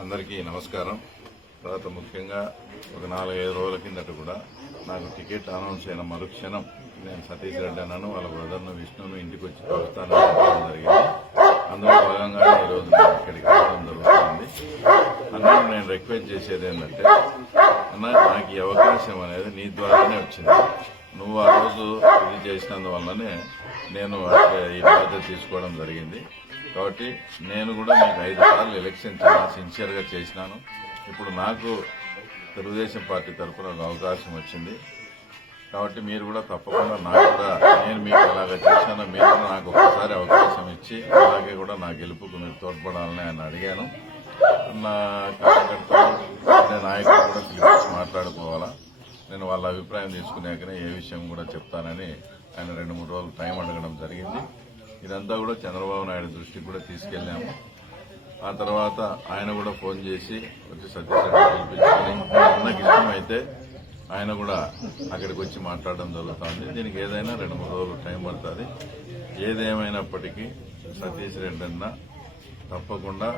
అందరికీ నమస్కారం. తర్వాత ముఖ్యంగా ఒక నాలుగైదు రోజుల కిందట కూడా నాకు టికెట్ అనౌన్స్ అయిన మరుక్షణం నేను సతీష్ రెడ్డి అన్నాను వాళ్ళ బ్రదర్ను విష్ణును ఇంటికి వచ్చి కలుస్తాను జరిగింది. అందులో భాగంగానే ఈరోజు నేను ఇక్కడికి రావడం జరుగుతుంది. అన్నాను నేను రిక్వెస్ట్ చేసేది ఏంటంటే అన్న నాకు ఈ అవకాశం అనేది నీ ద్వారానే వచ్చింది. నువ్వు ఆ రోజు ఇది చేసినందువల్లనే నేను ఈ బాధ్యత తీసుకోవడం జరిగింది. కాబట్టి నేను కూడా మీకు ఐదు సార్లు ఎలక్షన్ చాలా సిన్సియర్గా చేసినాను. ఇప్పుడు నాకు తెలుగుదేశం పార్టీ తరఫున ఒక అవకాశం వచ్చింది. కాబట్టి మీరు కూడా తప్పకుండా నాకు కూడా నేను మీకు అలాగ చేశాను. మీరు కూడా నాకు ఒకసారి అవకాశం ఇచ్చి అలాగే కూడా నా గెలుపుకు మీరు తోడ్పడాలని ఆయన అడిగాను. నా కార్యకర్తలు నాయకులు కూడా పిలిపించి మాట్లాడుకోవాలా. నేను వాళ్ళ అభిప్రాయం తీసుకునేకనే ఏ విషయం కూడా చెప్తానని ఆయన రెండు మూడు రోజులు టైం అడగడం జరిగింది. ఇదంతా కూడా చంద్రబాబు నాయుడు దృష్టికి కూడా తీసుకెళ్ళాము ఆ తర్వాత ఆయన కూడా ఫోన్ చేసి వచ్చి సత్యసాయి పిలిపించుకొని ఇష్టమైతే ఆయన కూడా అక్కడికి వచ్చి మాట్లాడడం జరుగుతుంది. దీనికి ఏదైనా రెండు మూడు రోజులు టైం పడుతుంది. ఏదేమైనప్పటికీ సతీష్ రెడ్డి అన్న తప్పకుండా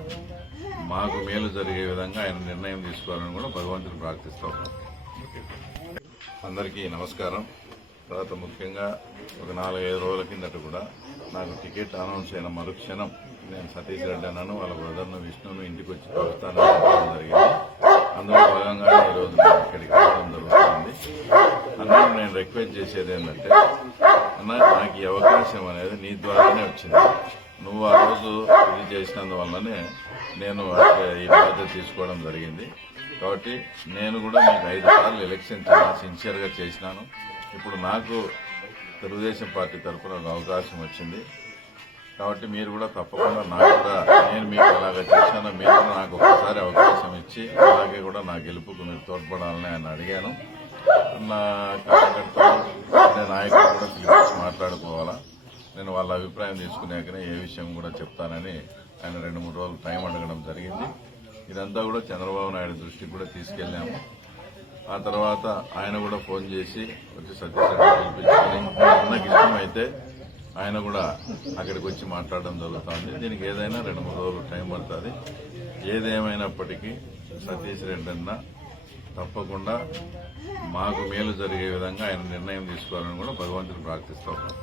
మాకు మేలు జరిగే విధంగా ఆయన నిర్ణయం తీసుకోవాలని కూడా భగవంతుని ప్రార్థిస్తా అందరికీ నమస్కారం. తర్వాత ముఖ్యంగా ఒక నాలుగైదు రోజుల కిందట కూడా నాకు టికెట్ అనౌన్స్ అయిన మరుక్షణం నేను సతీష్ రెడ్డి అన్నాను వాళ్ళ బ్రదర్ను విష్ణును ఇంటికి వచ్చి కలుస్తాను జరిగింది. అందులో భాగంగానే ఈరోజు నేను ఇక్కడికి రావడం జరుగుతుంది. అందులో నేను రిక్వెస్ట్ చేసేది ఏంటంటే అన్న నాకు ఈ అవకాశం అనేది నీ ద్వారానే వచ్చింది. నువ్వు ఆ రోజు ఇది చేసినందువల్లనే నేను ఈ బాధ్యత తీసుకోవడం జరిగింది. కాబట్టి నేను కూడా మీకు ఐదు సార్లు ఎలక్షన్ చాలా సిన్సియర్గా చేసినాను. ఇప్పుడు నాకు తెలుగుదేశం పార్టీ తరఫున అవకాశం వచ్చింది. కాబట్టి మీరు కూడా తప్పకుండా నాకు కూడా నేను మీకు ఎలాగ చేశానో మీరు కూడా నాకు ఒకసారి అవకాశం ఇచ్చి అలాగే కూడా నా గెలుపుకు మీరు తోడ్పడాలని ఆయన అడిగాను. నా కార్యకర్తలు నాయకులు కూడా పిలిపించి మాట్లాడుకోవాలా. నేను వాళ్ళ అభిప్రాయం తీసుకునేకనే ఏ విషయం కూడా చెప్తానని ఆయన రెండు మూడు రోజులు టైం అడగడం జరిగింది. ఇదంతా కూడా చంద్రబాబు నాయుడు దృష్టికి కూడా తీసుకెళ్ళాము ఆ తర్వాత ఆయన కూడా ఫోన్ చేసి వచ్చి సత్యసాయి అన్నకి ఇష్టమైతే ఆయన కూడా అక్కడికి వచ్చి మాట్లాడడం జరుగుతుంది. దీనికి ఏదైనా రెండు మూడు రోజులు టైం పడుతుంది. ఏదేమైనప్పటికీ సతీష్ రెడ్డి అన్న తప్పకుండా మాకు మేలు జరిగే విధంగా ఆయన నిర్ణయం తీసుకోవాలని కూడా భగవంతుని ప్రార్థిస్తూ ఉన్నాం